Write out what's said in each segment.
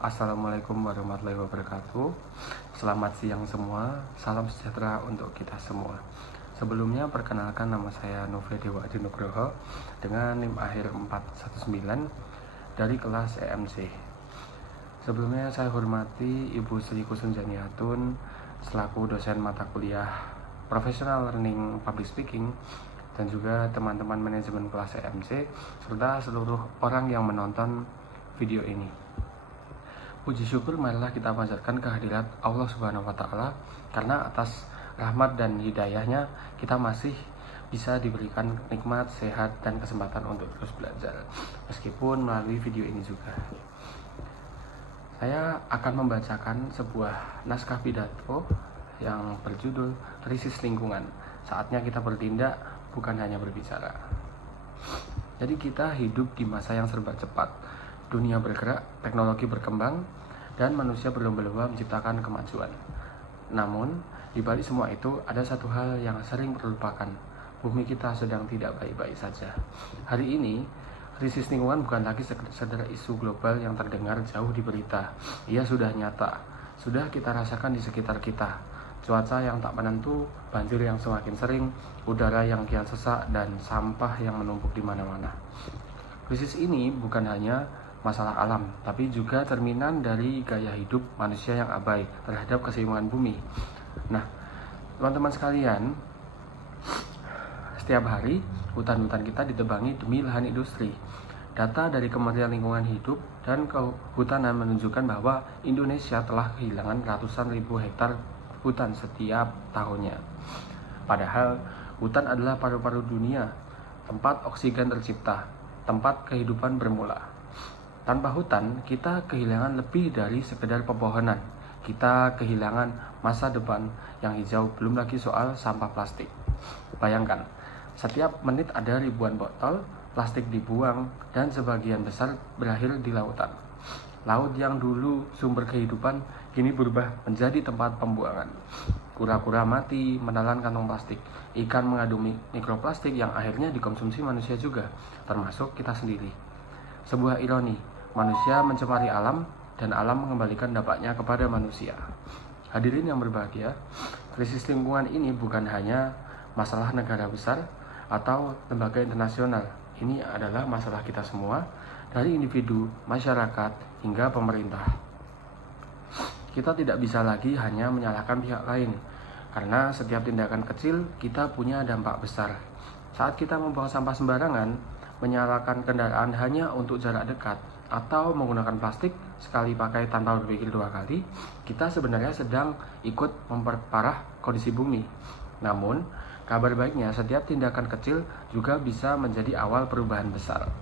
Assalamualaikum warahmatullahi wabarakatuh. Selamat siang semua. Salam sejahtera untuk kita semua. Sebelumnya perkenalkan, nama saya Nova Dewa Adi Nugroho dengan NIM akhir 419 dari kelas EMC. Sebelumnya saya hormati Ibu Sri Kusunjaniatun selaku dosen mata kuliah Professional Learning Public Speaking, dan juga teman-teman manajemen kelas EMC serta seluruh orang yang menonton video ini. Puji syukur marilah kita panjatkan kehadirat Allah Subhanahu wa Ta'ala, karena atas rahmat dan hidayahnya kita masih bisa diberikan nikmat, sehat, dan kesempatan untuk terus belajar, meskipun melalui video ini juga. Saya akan membacakan sebuah naskah pidato yang berjudul Krisis Lingkungan. Saatnya kita bertindak, bukan hanya berbicara. Jadi kita hidup di masa yang serba cepat. Dunia bergerak, teknologi berkembang, dan manusia berlomba-lomba menciptakan kemajuan. Namun, di balik semua itu ada satu hal yang sering terlupakan. Bumi kita sedang tidak baik-baik saja. Hari ini, krisis lingkungan bukan lagi sekedar isu global yang terdengar jauh di berita. Ia sudah nyata, sudah kita rasakan di sekitar kita. Cuaca yang tak menentu, banjir yang semakin sering, udara yang kian sesak, dan sampah yang menumpuk di mana-mana. Krisis ini bukan hanya masalah alam, tapi juga cerminan dari gaya hidup manusia yang abai terhadap keseimbangan bumi. Nah, teman-teman sekalian, setiap hari hutan-hutan kita ditebangi demi lahan industri. Data dari Kementerian Lingkungan Hidup dan Kehutanan menunjukkan bahwa Indonesia telah kehilangan ratusan ribu hektar hutan setiap tahunnya. Padahal hutan adalah paru-paru dunia, tempat oksigen tercipta, tempat kehidupan bermula. Tanpa hutan, kita kehilangan lebih dari sekedar pepohonan. Kita kehilangan masa depan yang hijau, belum lagi soal sampah plastik. Bayangkan, setiap menit ada ribuan botol plastik dibuang, dan sebagian besar berakhir di lautan. Laut yang dulu sumber kehidupan, kini berubah menjadi tempat pembuangan. Kura-kura mati menelan kantong plastik. Ikan mengandung mikroplastik yang akhirnya dikonsumsi manusia juga, termasuk kita sendiri. Sebuah ironi, manusia mencemari alam dan alam mengembalikan dampaknya kepada manusia. Hadirin yang berbahagia, krisis lingkungan ini bukan hanya masalah negara besar atau lembaga internasional. Ini adalah masalah kita semua, dari individu, masyarakat, hingga pemerintah. Kita tidak bisa lagi hanya menyalahkan pihak lain, karena setiap tindakan kecil kita punya dampak besar. Saat kita membuang sampah sembarangan, menyalakan kendaraan hanya untuk jarak dekat, atau menggunakan plastik sekali pakai tanpa berpikir dua kali, kita sebenarnya sedang ikut memperparah kondisi bumi. Namun, kabar baiknya setiap tindakan kecil juga bisa menjadi awal perubahan besar.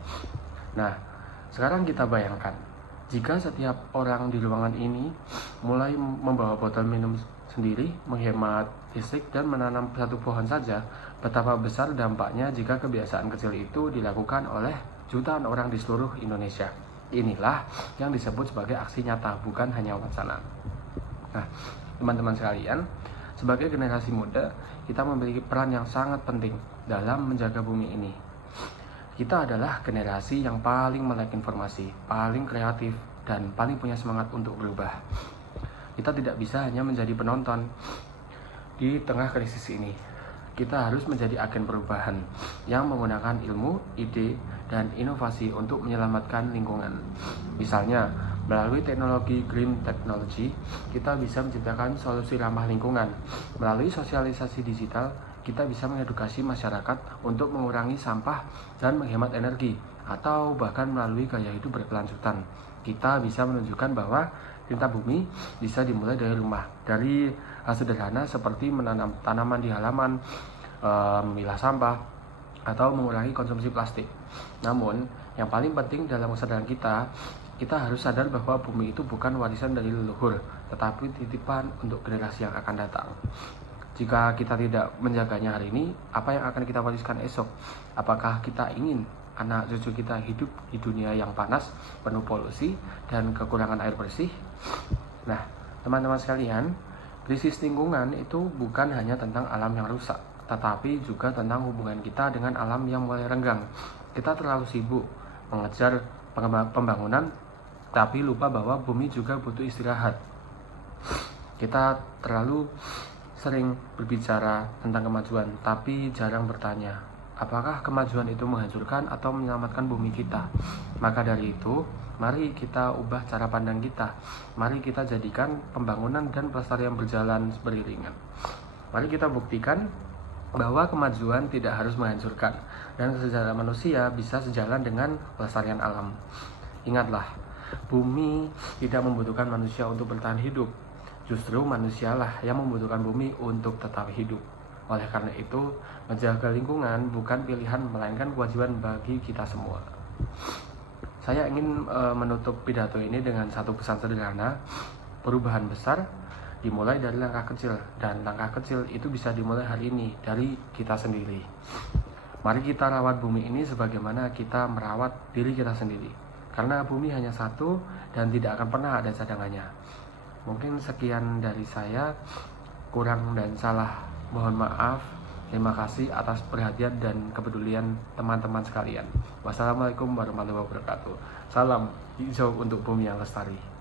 Nah, sekarang kita bayangkan, jika setiap orang di ruangan ini mulai membawa botol minum sendiri, menghemat listrik, dan menanam satu pohon saja, betapa besar dampaknya jika kebiasaan kecil itu dilakukan oleh jutaan orang di seluruh Indonesia. Inilah yang disebut sebagai aksi nyata, bukan hanya wacana. Nah, teman-teman sekalian, sebagai generasi muda, kita memiliki peran yang sangat penting dalam menjaga bumi ini. Kita adalah generasi yang paling melek informasi, paling kreatif, dan paling punya semangat untuk berubah. Kita tidak bisa hanya menjadi penonton di tengah krisis ini. Kita harus menjadi agen perubahan yang menggunakan ilmu, ide, dan inovasi untuk menyelamatkan lingkungan. Misalnya, melalui teknologi green technology, kita bisa menciptakan solusi ramah lingkungan. Melalui sosialisasi digital, kita bisa mengedukasi masyarakat untuk mengurangi sampah dan menghemat energi, atau bahkan melalui gaya hidup berkelanjutan. Kita bisa menunjukkan bahwa cinta bumi bisa dimulai dari rumah, dari hal sederhana seperti menanam tanaman di halaman, memilah sampah, atau mengurangi konsumsi plastik. Namun, yang paling penting dalam kesadaran kita harus sadar bahwa bumi itu bukan warisan dari leluhur, tetapi titipan untuk generasi yang akan datang. Jika kita tidak menjaganya hari ini, apa yang akan kita wariskan esok? Apakah kita ingin anak cucu kita hidup di dunia yang panas, penuh polusi, dan kekurangan air bersih? Nah, teman-teman sekalian, krisis lingkungan itu bukan hanya tentang alam yang rusak, tetapi juga tentang hubungan kita dengan alam yang mulai renggang. Kita terlalu sibuk mengejar pembangunan tapi lupa bahwa bumi juga butuh istirahat. Kita terlalu sering berbicara tentang kemajuan, tapi jarang bertanya, apakah kemajuan itu menghancurkan atau menyelamatkan bumi kita? Maka dari itu, mari kita ubah cara pandang kita. Mari kita jadikan pembangunan dan pelestarian berjalan beriringan. Mari kita buktikan bahwa kemajuan tidak harus menghancurkan, dan kesejahteraan manusia bisa sejalan dengan pelestarian alam. Ingatlah, bumi tidak membutuhkan manusia untuk bertahan hidup. Justru manusialah yang membutuhkan bumi untuk tetap hidup. Oleh karena itu, menjaga lingkungan bukan pilihan, melainkan kewajiban bagi kita semua. Saya ingin menutup pidato ini dengan satu pesan sederhana. Perubahan besar dimulai dari langkah kecil, dan langkah kecil itu bisa dimulai hari ini dari kita sendiri. Mari kita rawat bumi ini sebagaimana kita merawat diri kita sendiri, karena bumi hanya satu dan tidak akan pernah ada cadangannya. Mungkin sekian dari saya, kurang dan salah mohon maaf. Terima kasih atas perhatian dan kepedulian teman-teman sekalian. Wassalamualaikum warahmatullahi wabarakatuh. Salam hijau untuk bumi yang lestari.